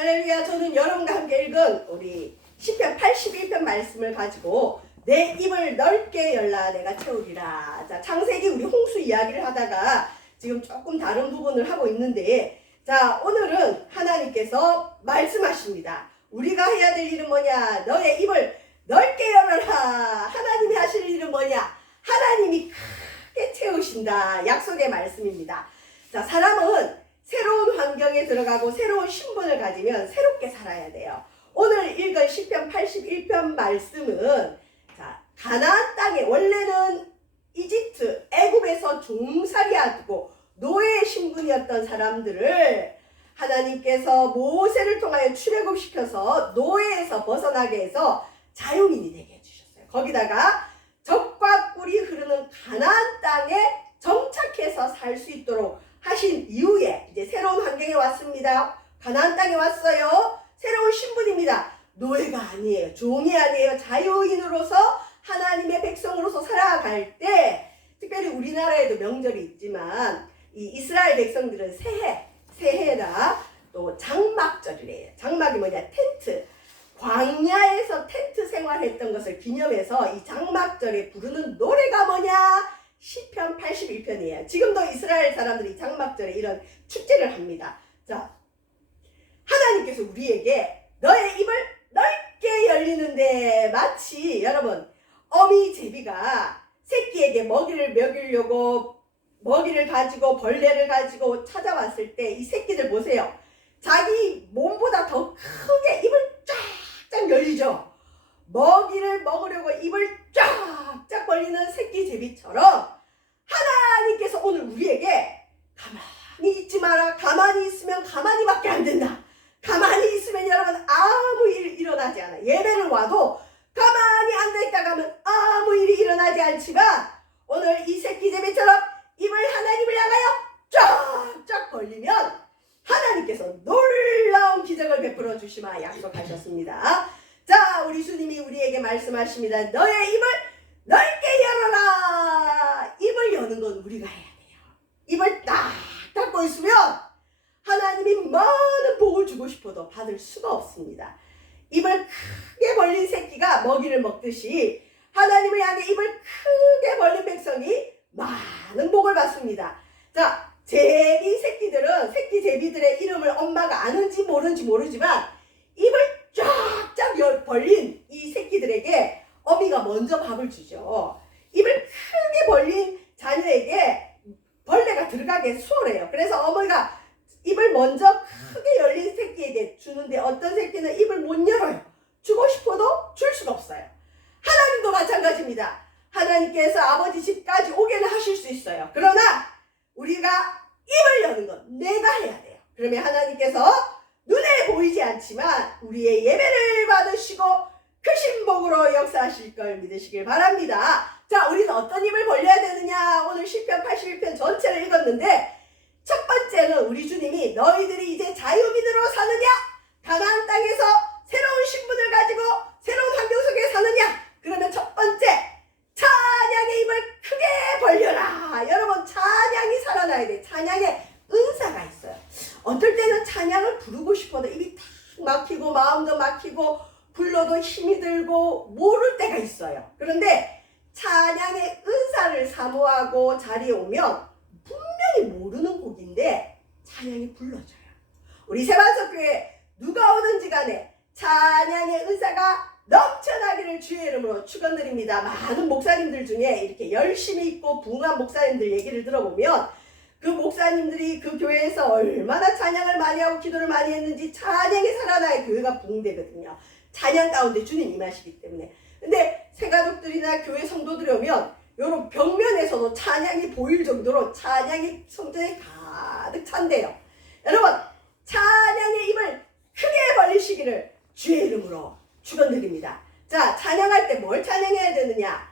할렐루야. 저는 여러분과 함께 읽은 우리 시편 81편 말씀을 가지고 내 입을 넓게 열라 내가 채우리라. 자, 창세기 우리 홍수 이야기를 하다가 지금 조금 다른 부분을 하고 있는데, 자, 오늘은 하나님께서 말씀하십니다. 우리가 해야 될 일은 뭐냐? 너의 입을 넓게 열어라. 하나님이 하실 일은 뭐냐? 하나님이 크게 채우신다. 약속의 말씀입니다. 자, 사람은 새로운 환경에 들어가고 새로운 신분을 가지면 새롭게 살아야 돼요. 오늘 읽은 시편 81편 말씀은, 자, 가나안 땅에 원래는 이집트, 애굽에서 종살이하고 노예의 신분이었던 사람들을 하나님께서 모세를 통하여 출애굽시켜서 노예에서 벗어나게 해서 자유민이 되게 해주셨어요. 거기다가 적과 꿀이 흐르는 가나안 땅에 정착해서 살 수 있도록 하신 이후에 이제 새로운 환경에 왔습니다. 가나안 땅에 왔어요. 새로운 신분입니다. 노예가 아니에요. 종이 아니에요. 자유인으로서 하나님의 백성으로서 살아갈 때, 특별히 우리나라에도 명절이 있지만 이 이스라엘 백성들은 새해라 또 장막절이래요. 장막이 뭐냐? 텐트. 광야에서 텐트 생활했던 것을 기념해서 이 장막절에 부르는 노래가 뭐냐? 시편 81편이에요. 지금도 이스라엘 사람들이 장막절에 이런 축제를 합니다. 자, 하나님께서 우리에게 너의 입을 넓게 열리는데, 마치 여러분 어미 제비가 새끼에게 먹이를 먹이려고 먹이를 가지고 벌레를 가지고 찾아왔을 때 이 새끼들 보세요. 자기 몸보다 더 크게 입을 쫙쫙 열리죠. 먹이를 먹으려고 입을 쫙쫙 벌리는 새끼 제비처럼 하나님께서 오늘 우리에게 가만히 있지 마라. 가만히 있으면 가만히밖에 안 된다. 가만히 있으면 여러분 아무 일 일어나지 않아. 예배를 와도 가만히 앉아있다가 하면 아무 일이 일어나지 않지만, 오늘 이 새끼 제비처럼 입을 하나님을 향하여 쫙쫙 벌리면 하나님께서 놀라운 기적을 베풀어 주시마 약속하셨습니다. 자, 우리 주님이 우리에게 말씀하십니다. 너의 입을 넓게 열어라. 입을 여는 건 우리가 해야 돼요. 입을 딱 닫고 있으면 하나님이 많은 복을 주고 싶어도 받을 수가 없습니다. 입을 크게 벌린 새끼가 먹이를 먹듯이 하나님을 향해 입을 크게 벌린 백성이 많은 복을 받습니다. 자, 제비 새끼들은, 새끼 제비들의 이름을 엄마가 아는지 모르는지 모르지만 입을 쫙쫙 벌린 이 새끼들에게 어미가 먼저 밥을 주죠. 입을 크게 벌린 자녀에게 벌레가 들어가게 수월해요. 그래서 어머니가 입을 먼저 크게 열린 새끼에게 주는데, 어떤 새끼는 입을 못 열어요. 주고 싶어도 줄 수가 없어요. 하나님도 마찬가지입니다. 하나님께서 아버지 집까지 오게는 하실 수 있어요. 그러나 우리가 입을 여는 건 내가 해야 돼요. 그러면 하나님께서 눈에 보이지 않지만 우리의 예배를 받으시고 크신 복으로 역사하실 걸 믿으시길 바랍니다. 자, 우리는 어떤 입을 벌려야 되느냐? 오늘 시편 81편 전체를 읽었는데, 첫 번째는 우리 주님이 너희들이 이제 자유민으로 사느냐? 가나안 땅에서 새로운 신분을 가지고 새로운 환경 속에 사느냐? 그러면 첫 번째, 찬양의 입을 크게 벌려라. 여러분, 찬양이 살아나야 돼. 찬양의 은사가 있어요. 어떨 때는 찬양을 부르고 싶어도 입이 탁 막히고 마음도 막히고 불러도 힘이 들고 모를 때가 있어요. 그런데 찬양의 은사를 사모하고 자리에 오면 분명히 모르는 곡인데 찬양이 불러져요. 우리 세반석교회 누가 오든지 간에 찬양의 은사가 넘쳐나기를 주의 이름으로 축원드립니다. 많은 목사님들 중에 이렇게 열심히 있고 부흥한 목사님들 얘기를 들어보면 그 목사님들이 그 교회에서 얼마나 찬양을 많이 하고 기도를 많이 했는지 찬양이 살아나야 교회가 부흥되거든요. 찬양 가운데 주님 임하시기 때문에. 근데 새가족들이나 교회 성도들이 오면 요런 벽면에서도 찬양이 보일 정도로 찬양이 성전에 가득 찬대요. 여러분, 찬양의 입을 크게 벌리시기를 주의 이름으로 축원드립니다. 자, 찬양할 때 뭘 찬양해야 되느냐?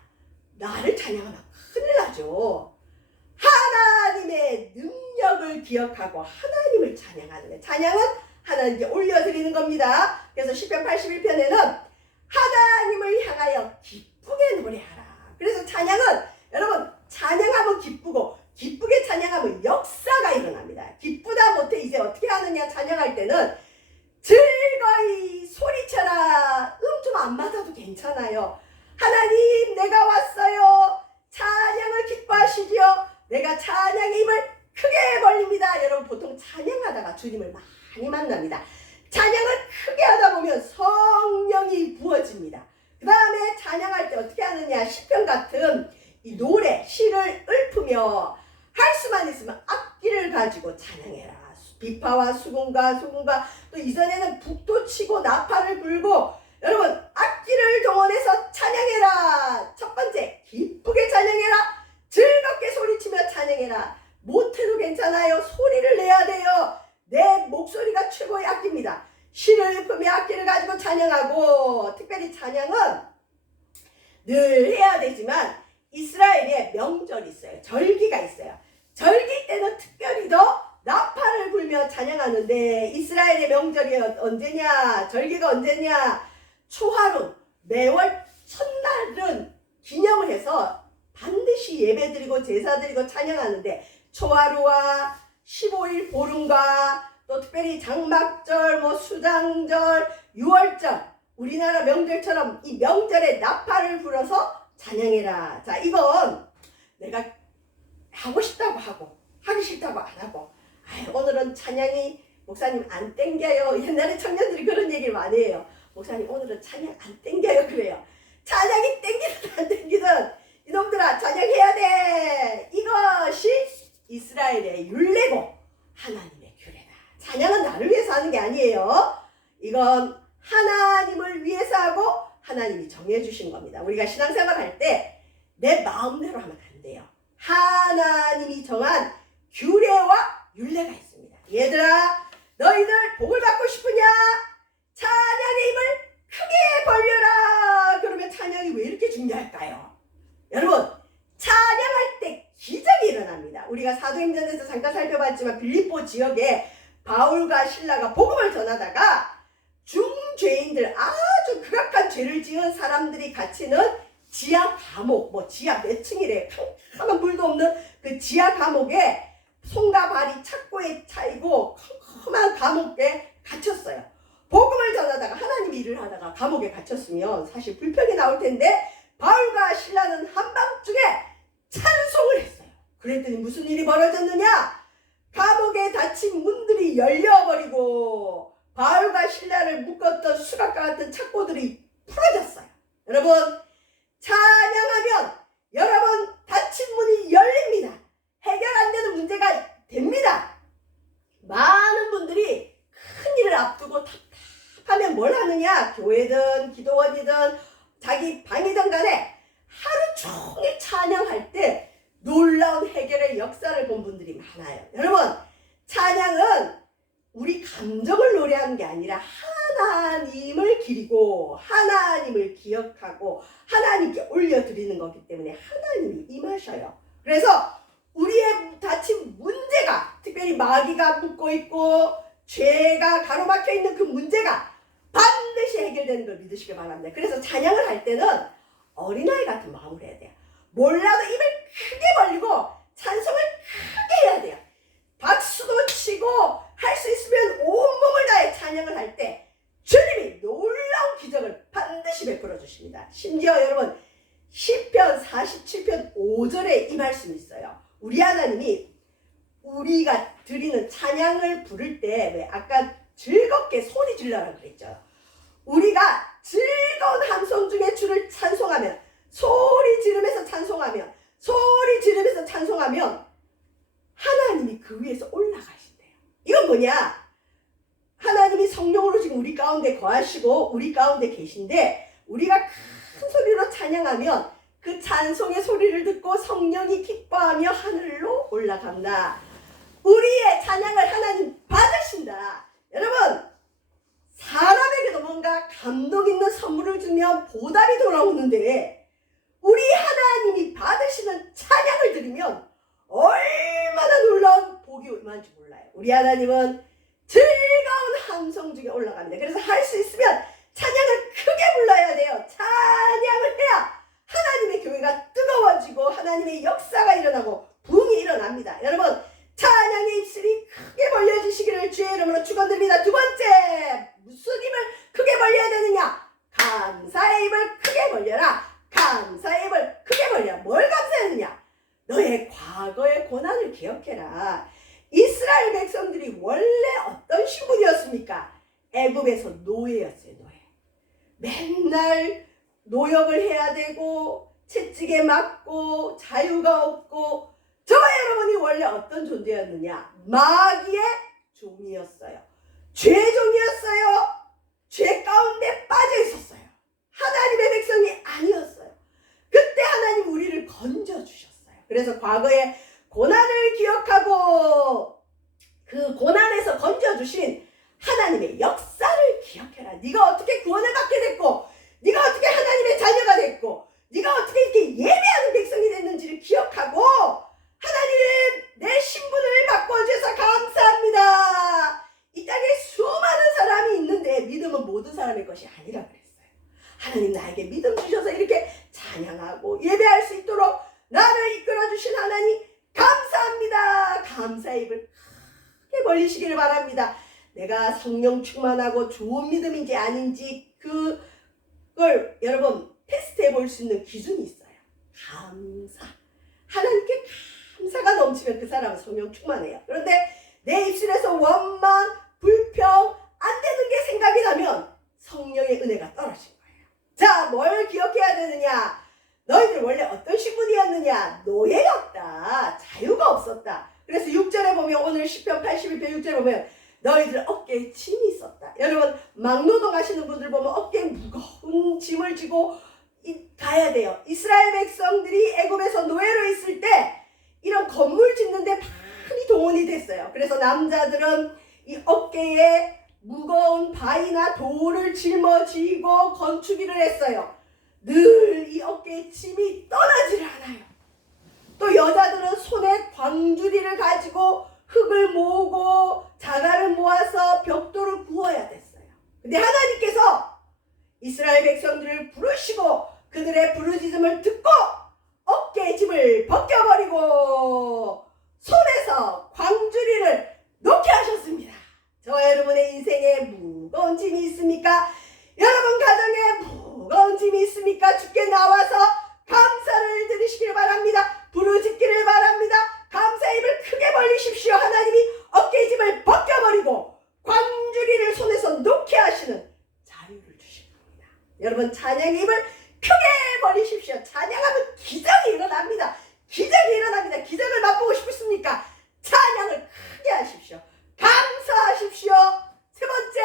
나를 찬양하면 큰일 나죠. 하나님의 능력을 기억하고 하나님을 찬양하는 거예요. 찬양은 하나님께 올려드리는 겁니다. 그래서 시편 81편에는 하나님을 향하여 기쁘게 노래하라. 그래서 찬양은 여러분, 찬양하면 기쁘고 기쁘게 찬양하면 역사가 일어납니다. 기쁘다 못해 이제 어떻게 하느냐? 찬양할 때는 즐거이 소리쳐라. 좀 안 맞아도 괜찮아요. 하나님 내가 왔어요. 찬양을 기뻐하시지요. 내가 찬양의 힘을 크게 벌립니다. 여러분 보통 찬양하다가 주님을 많이 만납니다. 찬양을 크게 하다 보면 성령이 부어집니다. 그 다음에 찬양할 때 어떻게 하느냐, 시편 같은 이 노래, 시를 읊으며 할 수만 있으면 악기를 가지고 찬양해라. 비파와 수금과 또 이전에는 북도 치고 나팔을 불고, 여러분 악기를 동원해서 찬양해라. 첫 번째, 기쁘게 찬양해라. 즐겁게 소리치며 찬양해라. 못해도 괜찮아요. 소리를 내야 돼요. 내 목소리가 최고의 악기입니다. 시를 읊으며 악기를 가지고 찬양하고, 특별히 찬양은 늘 해야 되지만 이스라엘에 명절이 있어요. 절기가 있어요. 절기 때는 특별히 더 나팔을 불며 찬양하는데, 이스라엘의 명절이 언제냐, 절기가 언제냐, 초하루, 매월 첫날은 기념을 해서 반드시 예배드리고 제사드리고 찬양하는데, 초하루와 15일 보름과 또 특별히 장막절, 수장절, 6월절, 우리나라 명절처럼 이 명절에 나팔을 불어서 찬양해라. 자, 이건 내가 하고 싶다고 하고 하기 싫다고 안 하고, 오늘은 찬양이 목사님 안 땡겨요. 옛날에 청년들이 그런 얘기를 많이 해요. 목사님 오늘은 찬양 안 땡겨요. 그래요. 찬양이 땡기든 안 땡기든 이놈들아 찬양해야 돼. 이것이 이스라엘의 율례고 하나님의 규례다. 찬양은 나를 위해서 하는 게 아니에요. 이건 하나님을 위해서 하고 하나님이 정해주신 겁니다. 우리가 신앙생활 할 때 내 마음대로 하면 안 돼요. 하나님이 정한 규례와 율례가 있습니다. 얘들아, 너희들 복을 받고 싶으냐? 찬양의 힘을 크게 벌려라. 그러면 찬양이 왜 이렇게 중요할까요? 여러분, 찬양할 때 기적이 일어납니다. 우리가 사도행전에서 잠깐 살펴봤지만 빌립보 지역에 바울과 실라가 복음을 전하다가 중죄인들, 아주 극악한 죄를 지은 사람들이 갇히는 지하 감옥, 지하 몇 층이래, 캄캄한 물도 없는 그 지하 감옥에 손과 발이 착고에 차이고 컴컴한 감옥에 갇혔어요. 복음을 전하다가 하나님 일을 하다가 감옥에 갇혔으면 사실 불평이 나올 텐데, 바울과 신라는 한밤중에 찬송을 했어요. 그랬더니 무슨 일이 벌어졌느냐? 감옥에 닫힌 문들이 열려버리고 바울과 신라를 묶었던 수갑과 같은 착고들이 풀어졌어요. 여러분, 찬양하면 여러분 닫힌 문이 열립니다. 해결 안 되는 문제가 됩니다. 많은 분들이 큰 일을 앞두고 답답하면 뭘 하느냐? 교회든 기도원이든 자기 방이든 간에 하루 종일 찬양할 때 놀라운 해결의 역사를 본 분들이 많아요. 여러분, 찬양은 우리 감정을 노래하는 게 아니라 하나님을 기리고 하나님을 기억하고 하나님께 올려드리는 거기 때문에 하나님이 임하셔요. 그래서 우리의 닫힌 문제가, 특별히 마귀가 묶고 있고 죄가 가로막혀 있는 그 문제가 반드시 해결되는 걸 믿으시기 바랍니다. 그래서 찬양을 할 때는 어린아이 같은 마음을 해야 돼요. 몰라도 입을 크게 벌리고 찬송을 크게 해야 돼요. 박수도 치고 할 수 있으면 온몸을 다해 찬양을 할 때 주님이 놀라운 기적을 반드시 베풀어 주십니다. 심지어 여러분, 시편 47편 5절에 이 말씀이 있어요. 우리 하나님이 우리가 드리는 찬양을 부를 때, 왜 아까 즐겁게 소리 질러라 그랬죠. 우리가 즐거운 함성 중에 주를 찬송하면, 소리 지르면서 찬송하면, 소리 지르면서 찬송하면 하나님이 그 위에서 올라가신대요. 이건 뭐냐? 하나님이 성령으로 지금 우리 가운데 거하시고 우리 가운데 계신데, 우리가 큰 소리로 찬양하면 그 찬송의 소리를 듣고 성령이 기뻐하며 하늘로 올라간다. 우리의 찬양을 하나님 받으신다. 여러분, 사람에게도 뭔가 감동 있는 선물을 주면 보답이 돌아오는데, 우리 하나님이 받으시는 찬양을 드리면 얼마나 놀라운 복이 임한지 몰라요. 우리 하나님은 즐거운 함성 중에 올라갑니다. 그래서 할 수 있으면 찬양을 크게 불러야 돼요. 찬양을 해야 하나님의 교회가 뜨거워지고 하나님의 역사가 일어나고 부흥이 일어납니다. 여러분, 찬양의 입술이 크게 벌려지시기를 주의 이름으로 축원드립니다. 두 번째, 아니라 이스라엘 백성들이 원래 어떤 신분이었습니까? 애굽에서 노예였어요. 노예. 맨날 노역을 해야 되고 채찍에 맞고 자유가 없고 저와 여러분이 원래 어떤 존재였느냐? 마귀의 종이었어요. 죄종이었어요. 죄 가운데 빠져 있었어요. 하나님의 백성이 아니었어요. 그때 하나님 우리를 건져주셨어요. 그래서 과거의 고난을 기억하고 그 고난에서 건져주신 하나님의 역사를 기억해라. 네가 어떻게 구원을 받게 됐고 네가 어떻게 하나님의 자녀가 됐고 네가 어떻게 이렇게 예배하는 백성이 됐는지를 기억하고 하나님 내 신분을 바꿔주셔서 감사합니다. 이 땅에 수많은 사람이 있는데 믿음은 모든 사람의 것이 아니라 그랬어요. 하나님 나에게 믿음 주셔서 이렇게 찬양하고 예배할 수 있도록 나를 이끌어주신 하나님 감사합니다. 감사의 입을 크게 벌리시기를 바랍니다. 내가 성령 충만하고 좋은 믿음인지 아닌지 그걸 여러분 테스트해 볼 수 있는 기준이 있어요. 감사. 하나님께 감사가 넘치면 그 사람은 성령 충만해요. 그런데 내 입술에서 원망, 불평, 안 되는 게 생각이 나면 성령의 은혜가 떨어진 거예요. 자, 뭘 기억해야 되느냐? 너희들 원래 어떤 신분이었느냐? 노예였다. 자유가 없었다. 그래서 6절에 보면 오늘 시편 81편 6절에 보면 너희들 어깨에 짐이 있었다. 여러분 막노동 하시는 분들 보면 어깨에 무거운 짐을 지고 가야 돼요. 이스라엘 백성들이 애굽에서 노예로 있을 때 이런 건물 짓는데 많이 동원이 됐어요. 그래서 남자들은 이 어깨에 무거운 바위나 돌을 짊어지고 건축일을 했어요. 늘 이 어깨에 짐이 떠나지를 않아요. 또 여자들은 손에 광주리를 가지고 흙을 모으고 자갈을 모아서 벽돌을 구워야 됐어요. 근데 하나님께서 이스라엘 백성들을 부르시고 그들의 부르짖음을 듣고 어깨의 짐을 벗겨버리고 손에서 광주리를 놓게 하셨습니다. 저와 여러분의 인생에 무거운 짐이 있습니까? 여러분 가정에 무거운 짐이 있습니까? 주께 나와서 감사를 드리시길 바랍니다. 부르짖기를 바랍니다. 감사의 입을 크게 벌리십시오. 하나님이 어깨의 짐을 벗겨버리고 광주리를 손에서 놓게 하시는 자유를 주실 겁니다. 여러분 찬양의 입을 크게 벌리십시오. 찬양하면 기적이 일어납니다. 기적이 일어납니다. 기적을 맛보고 싶으십니까? 찬양을 크게 하십시오. 감사하십시오. 세 번째,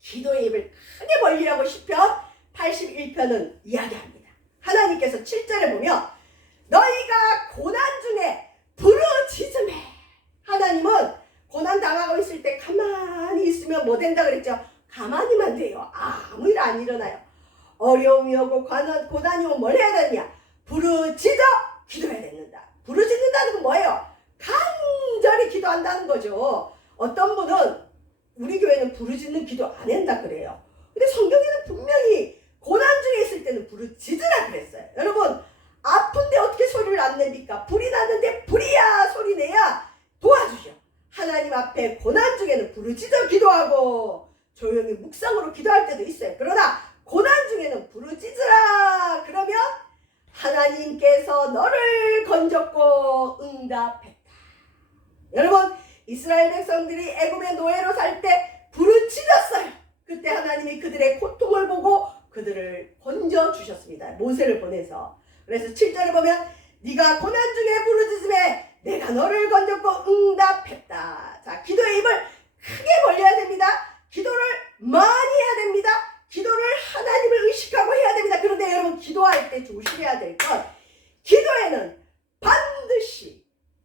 기도의 입을 크게 벌리라고 시편 81편은 이야기합니다. 하나님께서 7절에 보면 너희가 고난 중에 부르짖음해. 하나님은 고난 당하고 있을 때 가만히 있으면 뭐 된다 그랬죠? 가만히만 돼요. 아무 일 안 일어나요. 어려움이 오고 고난이 오면 뭘 해야 되느냐? 부르짖어 기도해야 된다. 부르짖는다는 건 뭐예요? 간절히 기도한다는 거죠. 어떤 분은 우리 교회는 부르짖는 기도 안 한다 그래요. 근데 성경에는 분명히 고난 중에 있을 때는 부르짖으라 그랬어요. 여러분 아픈데 어떻게 소리를 안 냅니까? 불이 났는데 불이야 소리 내야 도와주죠. 하나님 앞에 고난 중에는 부르짖어 기도하고 조용히 묵상으로 기도할 때도 있어요. 그러나 고난 중에는 부르짖으라 그러면 하나님께서 너를 건졌고 응답했다. 여러분 이스라엘 백성들이 애굽의 노예로 살 때 부르짖었어요. 그때 하나님이 그들의 고통을 보고 그들을 건져주셨습니다. 모세를 보내서. 그래서 7절에 보면 네가 고난 중에 부르짖음에 내가 너를 건졌고 응답했다. 자, 기도의 입을 크게 벌려야 됩니다. 기도를 많이 해야 됩니다. 기도를 하나님을 의식하고 해야 됩니다. 그런데 여러분 기도할 때 조심해야 될 건 기도에는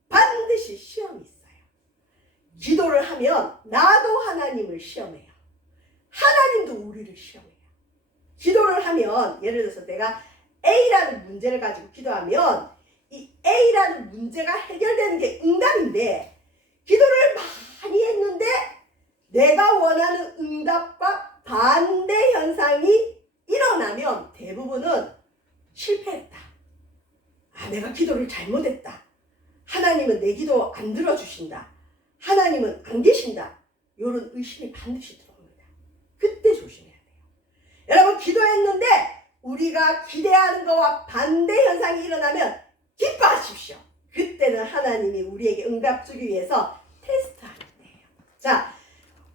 반드시 시험이 있어요. 기도를 하면 나도 하나님을 시험해요. 하나님도 우리를 시험해요. 기도를 하면 예를 들어서 내가 A라는 문제를 가지고 기도하면 이 A라는 문제가 해결되는 게 응답인데 기도를 많이 했는데 내가 원하는 응답과 반대 현상이 일어나면 대부분은 실패했다. 아, 내가 기도를 잘못했다. 하나님은 내 기도 안 들어주신다. 하나님은 안 계신다. 이런 의심이 반드시 들어옵니다. 그때 조심해야 돼요. 여러분 기도했는데 우리가 기대하는 것과 반대 현상이 일어나면 기뻐하십시오. 그때는 하나님이 우리에게 응답 주기 위해서 테스트하는 거예요. 자,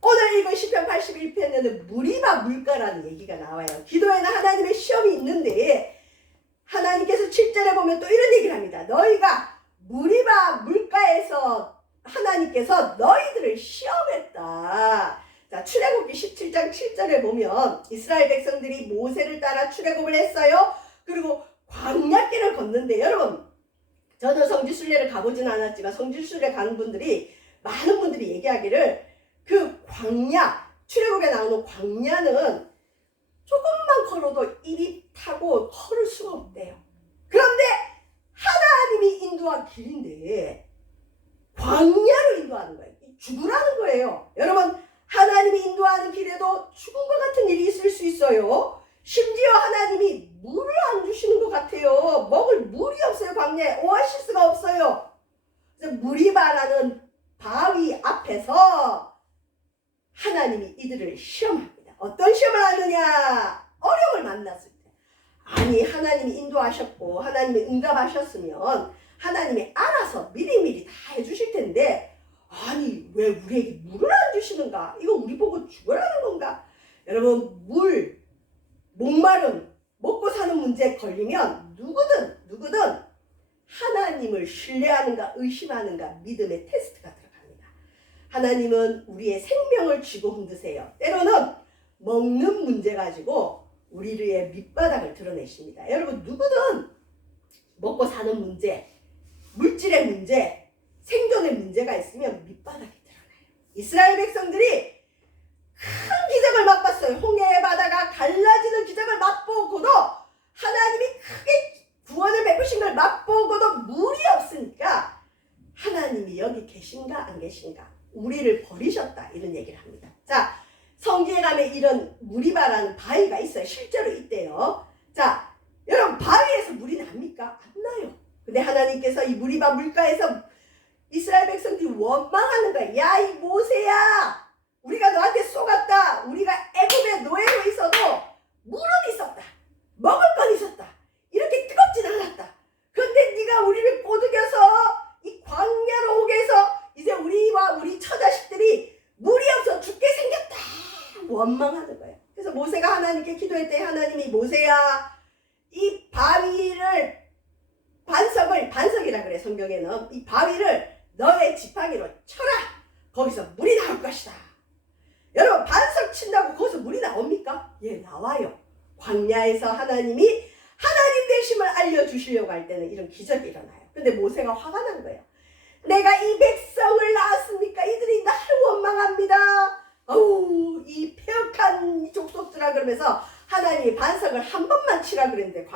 오늘 읽은 시편 81편에는 무리바 물가라는 얘기가 나와요. 기도에는 하나님의 시험이 있는데 하나님께서 7절에 보면 또 이런 얘기를 합니다. 너희가 무리바 물가에서 하나님께서 너희들을 시험했다. 자, 출애굽기 17장 7절에 보면 이스라엘 백성들이 모세를 따라 출애굽을 했어요. 그리고 광야길을 걷는데, 여러분, 저는 성지순례를 가보진 않았지만 성지순례 가는 분들이, 많은 분들이 얘기하기를 그 광야, 출애굽에 나오는 광야는 조금만 걸어도 입이 타고 걸을 수가 없대요. 그런데 하나님이 인도한 길인데 광야로 인도하는 거예요. 죽으라는 거예요. 여러분, 하나님이 인도하는 길에도 죽음과 같은 일이 있을 수 있어요. 심지어 하나님이 물을 안 주시는 것 같아요. 먹을 물이 없어요. 광야에 오아시스가 없어요. 그래서 무리바라는 바위 앞에서 하나님이 이들을 시험합니다. 어떤 시험을 하느냐? 어려움을 만났을 때. 아니, 하나님이 인도하셨고 하나님이 응답하셨으면 하나님이 알아서 미리미리 다 해주실 텐데, 아니 왜 우리에게 물을 안 주시는가? 이거 우리 보고 죽으라는 건가? 여러분, 물, 목마름, 먹고 사는 문제에 걸리면 누구든 하나님을 신뢰하는가 의심하는가 믿음의 테스트가 들어갑니다. 하나님은 우리의 생명을 쥐고 흔드세요. 때로는 먹는 문제 가지고 우리의 밑바닥을 드러내십니다. 여러분, 누구든 먹고 사는 문제, 물질의 문제, 생존의 문제가 있으면 밑바닥이 드러나요. 이스라엘 백성들이 큰 기적을 맛봤어요. 홍해의 바다가 갈라지는 기적을 맛보고도, 하나님이 크게 구원을 베푸신 걸 맛보고도 물이 없으니까 하나님이 여기 계신가 안 계신가, 우리를 버리셨다, 이런 얘기를 합니다. 자, 성지에 가면 이런 무리바라는 바위가 있어요. 실제로 있대요. 자, 여러분, 바위에서 물이 납니까? 안 나요. 근데 하나님께서 이 무리바 물가에서 이스라엘 백성들이 원망하는 거야. 야, 이 모세야, 우리가 너한테 속았다. 우리가 애굽의 노예로 있어도 물은 있었다. 먹을 건 있었다. 이렇게 뜨겁진 않았다. 그런데 네가 우리를 꼬드겨서 이 광야로 오게 해서 이제 우리와 우리 처자식들이 물이 없어 죽게 생겼다. 원망하는 거예요. 그래서 모세가 하나님께 기도했더니 하나님이, 모세야, 이 바위를, 반석이라 그래 성경에는, 이 바위를 너의 지팡이로 쳐라. 거기서 물이 나올 것이다. 여러분, 반석 친다고 거기서 물이 나옵니까? 예, 나와요. 광야에서 하나님이 하나님 되심을 알려주시려고 할 때는 이런 기적이 일어나요. 근데 모세가 화가 난 거예요. 내가 이 백성을 낳았습니까? 이들이 나를 원망합니다. 어우, 이 폐역한 족속들아, 그러면서 하나님이 반석을 한 번만 치라 그랬는데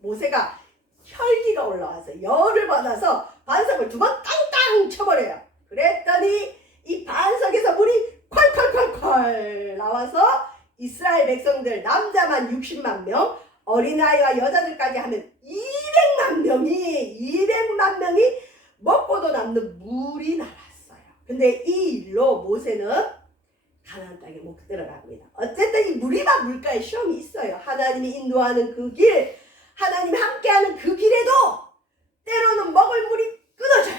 모세가 혈기가 올라와서 열을 받아서 반석을 두 번 땅땅 쳐버려요. 그랬더니 이 반석에서 물이 콸콸콸콸 나와서 이스라엘 백성들, 남자만 60만 명, 어린아이와 여자들까지 하면 200만 명이 먹고도 남는 물이 나왔어요. 근데 이 일로 모세는 가나안 땅에 못 들어갑니다. 어쨌든 이 무리바 물가에 시험이 있어요. 하나님이 인도하는 그 길, 하나님이 함께하는 그 길에도 때로는 먹을 물이 끊어져요.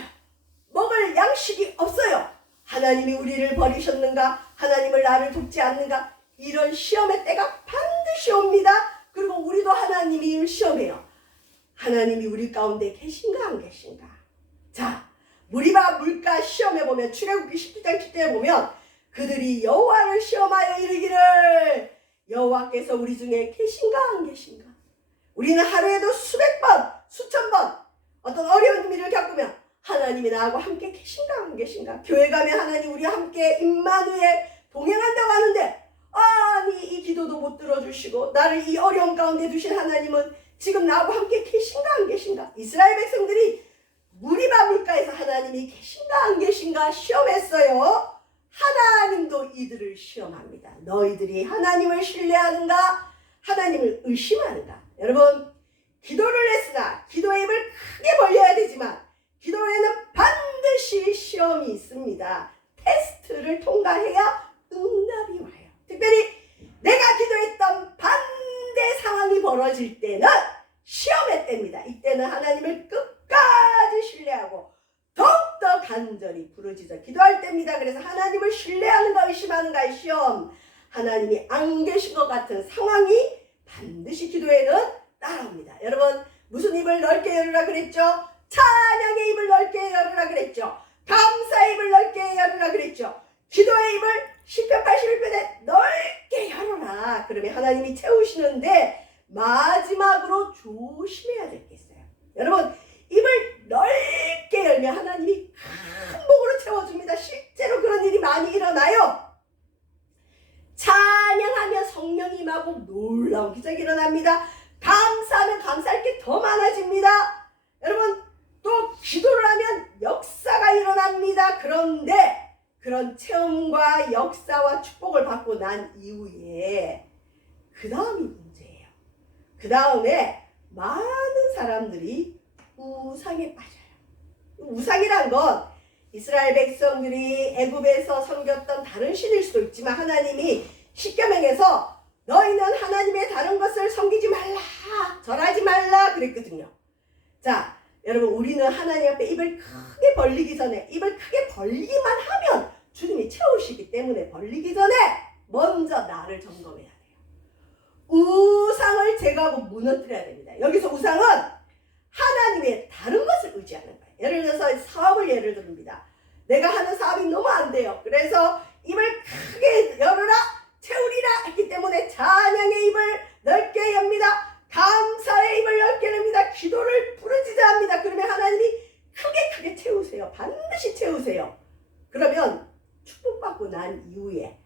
먹을 양식이 없어요. 하나님이 우리를 버리셨는가? 하나님을 나를 돕지 않는가? 이런 시험의 때가 반드시 옵니다. 그리고 우리도 하나님이 시험해요. 하나님이 우리 가운데 계신가 안 계신가? 자, 무리바 물가 시험에 보면, 출애굽기 17장 7절에 보면 그들이 여호와를 시험하여 이르기를, 여호와께서 우리 중에 계신가 안 계신가? 우리는 하루에도 수백 번, 수천 번 어떤 어려운 일을 겪으면 하나님이 나하고 함께 계신가 안 계신가? 교회 가면 하나님 우리와 함께 임마누엘 동행한다고 하는데, 아니 이 기도도 못 들어주시고 나를 이 어려움 가운데 두신 하나님은 지금 나하고 함께 계신가 안 계신가? 이스라엘 백성들이 무리바 물가에서 하나님이 계신가 안 계신가 시험했어요. 하나님도 이들을 시험합니다. 너희들이 하나님을 신뢰하는가? 하나님을 의심하는가? 여러분, 기도를 했으나 기도의 입을 크게 벌려야 되지만 기도에는 반드시 시험이 있습니다. 테스트를 통과해야 응답이 와요. 특별히 내가 기도했던 반대 상황이 벌어질 때는 시험의 때입니다. 이때는 하나님을 끝까지 신뢰하고 부르짖어 기도할 때입니다. 그래서 하나님을 신뢰하는가 의심하는가의 시험, 하나님이 안 계신 것 같은 상황이 반드시 기도에는 따라옵니다. 여러분, 무슨 입을 넓게 열으라 그랬죠? 찬양의 입을 넓게 열으라 그랬죠. 감사의 입을 넓게 열으라 그랬죠. 기도의 입을 시편 81편에 넓게 열어라. 그러면 하나님이 채우시는데 마지막으로 조심해야 될 게 있어요. 여러분, 입을 넓게 열면 하나님이 큰 복으로 채워줍니다. 실제로 그런 일이 많이 일어나요. 찬양하면 성령이 임하고 놀라운 기적이 일어납니다. 감사하면 감사할 게 더 많아집니다. 여러분, 또 기도를 하면 역사가 일어납니다. 그런데 그런 체험과 역사와 축복을 받고 난 이후에 그 다음이 문제예요. 그 다음에 많은 사람들이 우상에 빠져요. 우상이란 건 이스라엘 백성들이 애굽에서 섬겼던 다른 신일 수도 있지만 하나님이 십계명에서 너희는 하나님의 다른 것을 섬기지 말라, 절하지 말라 그랬거든요. 자, 여러분, 우리는 하나님 앞에 입을 크게 벌리기 전에, 입을 크게 벌리기만 하면 주님이 채우시기 때문에 벌리기 전에 먼저 나를 점검해야 돼요. 우상을 제거하고 무너뜨려야 됩니다. 여기서 우상은 하나님의 다른 것을 의지하는 거예요. 예를 들어서 사업을 예를 듭니다. 내가 하는 사업이 너무 안 돼요. 그래서 입을 크게 열어라, 채우리라 했기 때문에 찬양의 입을 넓게 엽니다. 감사의 입을 넓게 엽니다. 기도를 부르짖어야 합니다. 그러면 하나님이 크게 채우세요. 반드시 채우세요. 그러면 축복받고 난 이후에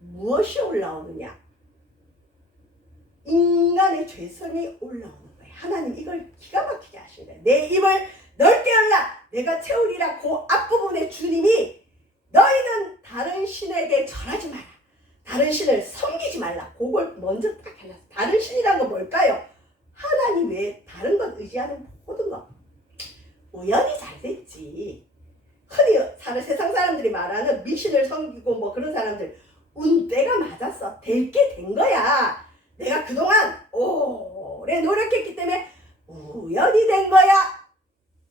무엇이 올라오느냐? 인간의 죄성이 올라오는 거예요. 하나님 이걸 기가 막히게 하신 거예요. 내 입을 넓게 열라, 내가 채우리라. 그 앞부분에 주님이 너희는 다른 신에게 절하지 마라, 다른 신을 섬기지 말라. 그걸 먼저 딱 해놨어요. 다른 신이란 건 뭘까요? 하나님 외에 다른 것 의지하는 모든 것. 우연히 잘 됐지. 흔히 세상 사람들이 말하는 미신을 섬기고 뭐 그런 사람들, 운때가 맞았어. 될 게 된 거야. 내가 그동안 오래 노력했기 때문에 우연히 된 거야.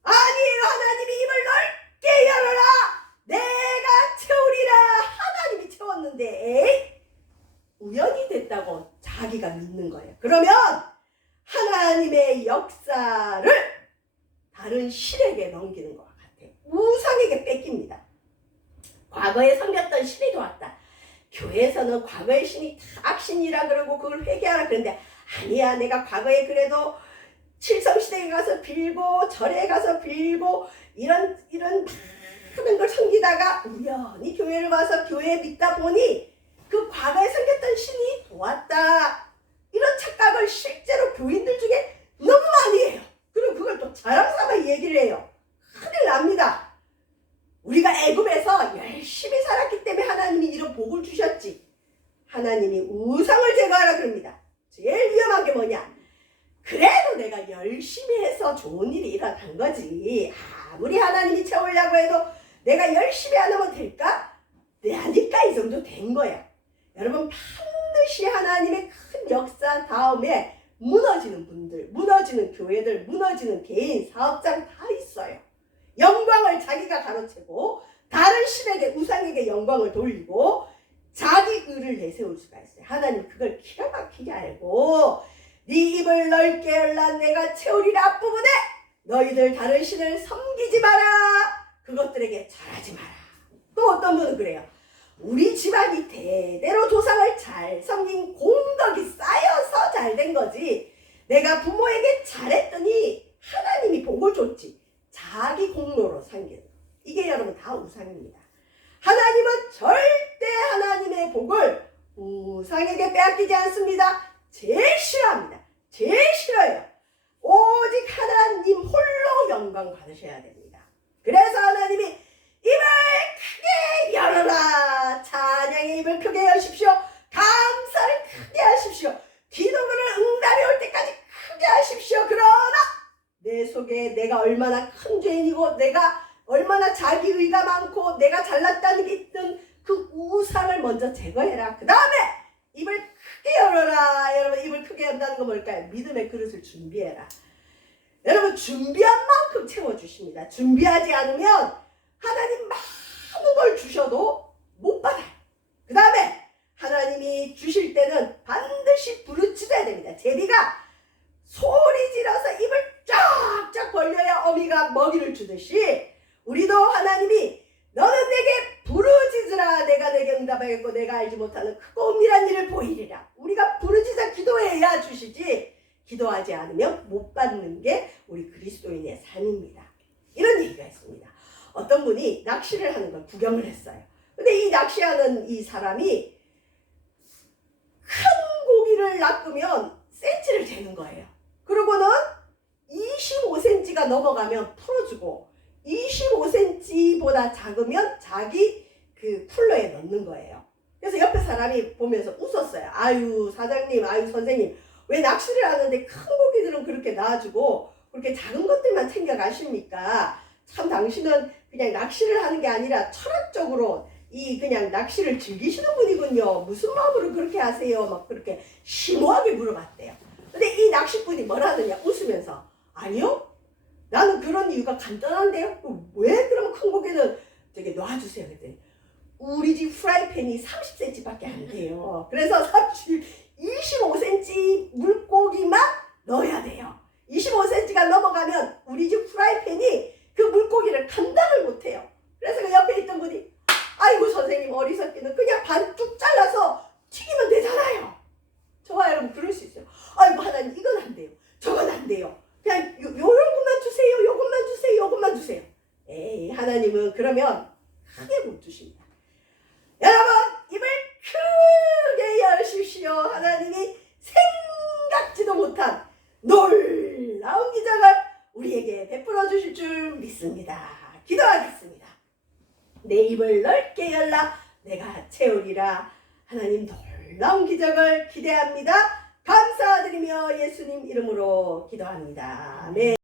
아니에요. 하나님이 입을 넓게 열어라, 내가 채우리라. 하나님이 채웠는데 에이? 우연히 됐다고 자기가 믿는 거예요. 그러면 하나님의 역사를 다른 신에게 넘기는 것 같아요. 우상에게 뺏깁니다. 과거에 섬겼던 신이 좋았다. 교회에서는 과거의 신이 다 악신이라 그러고 그걸 회개하라 그러는데, 아니야, 내가 과거에 그래도 칠성시대에 가서 빌고 절에 가서 빌고 이런 많은 걸 섬기다가 우연히 교회를 와서 교회에 믿다 보니 그 과거에 섬겼던 신이 도왔다. 이런 착각을 실제로 교인들 중에 너무 많이 해요. 그리고 그걸 또 자랑삼아 얘기를 해요. 큰일 납니다. 우리가 애굽에서 열심히 살았기 때문에 하나님이 이런 복을 주셨지. 하나님이 우상을 제거하라 그럽니다. 제일 위험한 게 뭐냐? 그래도 내가 열심히 해서 좋은 일이 일어난 거지. 아무리 하나님이 채우려고 해도 내가 열심히 안 하면 될까? 내니까 이 정도 된 거야. 여러분, 반드시 하나님의 큰 역사 다음에 무너지는 분들, 무너지는 교회들, 무너지는 개인, 사업장 다 있어요. 영광을 자기가 가로채고 다른 신에게, 우상에게 영광을 돌리고 자기 의를 내세울 수가 있어요. 하나님 그걸 기가 막히게 알고 네 입을 넓게 열라, 내가 채우리라 앞부분에 너희들 다른 신을 섬기지 마라, 그것들에게 절하지 마라. 또 어떤 분은 그래요. 우리 집안이 대대로 조상을 잘 섬긴 공덕이 쌓여서 잘 된 거지, 내가 부모에게 잘했더니 하나님이 복을 줬지. 자기 공로로 섬기는 거. 이게 여러분 다 우상입니다. 하나님은 절대 하나님의 복을 우상에게 빼앗기지 않습니다. 제일 싫어합니다. 제일 싫어요. 오직 하나님 홀로 영광 받으셔야 됩니다. 그래서 하나님이 입을 크게 열어라, 찬양의 입을 크게 여십시오, 감사를 크게 하십시오, 기도를 응답이 올 때까지 크게 하십시오. 그러나 내 속에 내가 얼마나 큰 죄인이고 내가 얼마나 자기의가 많고 내가 잘났다는 게 있던 그 우상을 먼저 제거해라. 그 다음에 입을 크게 열어라. 여러분, 입을 크게 연다는 건 뭘까요? 믿음의 그릇을 준비해라. 여러분, 준비한 만큼 채워주십니다. 준비하지 않으면 하나님 많은 걸 주셔도 못 받아요. 그 다음에 하나님이 주실 때는 반드시 부르짖어야 됩니다. 제비가 소리 질러서 입을 쫙쫙 벌려야 어미가 먹이를 주듯이 우리도 하나님이 너는 내게 부르짖으라 내가 내게 응답하겠고 내가 알지 못하는 크고 은밀한 일을 보이리라. 우리가 부르짖어 기도해야 주시지 기도하지 않으면 못 받는 게 우리 그리스도인의 삶입니다. 이런 얘기가 있습니다. 어떤 분이 낚시를 하는 걸 구경을 했어요. 근데 이 낚시하는 이 사람이 큰 고기를 낚으면 센치를 재는 거예요. 그러고는 25cm가 넘어가면 풀어주고 25cm보다 작으면 자기 그 쿨러에 넣는 거예요. 그래서 옆에 사람이 보면서 웃었어요. 아유 사장님, 아유 선생님, 왜 낚시를 하는데 큰 고기들은 그렇게 놔주고 그렇게 작은 것들만 챙겨가십니까? 참 당신은 그냥 낚시를 하는 게 아니라 철학적으로 이 그냥 낚시를 즐기시는 분이군요. 무슨 마음으로 그렇게 하세요? 막 그렇게 심오하게 물어봤대요. 근데 이 낚시꾼이 뭐라느냐 웃으면서 아니요? 나는 그런 이유가 간단한데요. 왜 그러면 큰 고기는 되게 놔주세요. 그랬더니 우리 집 프라이팬이 30cm밖에 안 돼요. 그래서 25cm 물고기만 넣어야 돼요. 25cm가 넘어가면 우리 집 프라이팬이 그 물고기를 감당을 못해요. 그래서 그 옆에 있던 분이 아이고 선생님 어리석기는 그냥 반쭉 잘라서 튀기면 되잖아요. 저와 여러분 그럴 수 있어요. 아이고 하나님 이건 안 돼요. 저건 안 돼요. 그냥 요것만 주세요. 요것만 주세요. 요것만 주세요. 에이 하나님은 그러면 크게 못 주십니다. 여러분 입을 크게 여십시오. 하나님이 생각지도 못한 놀라운 기적을 우리에게 베풀어 주실 줄 믿습니다. 기도하겠습니다. 내 입을 넓게 열라 내가 채우리라. 하나님 놀라운 기적을 기대합니다. 감사드리며 예수님 이름으로 기도합니다. 아멘.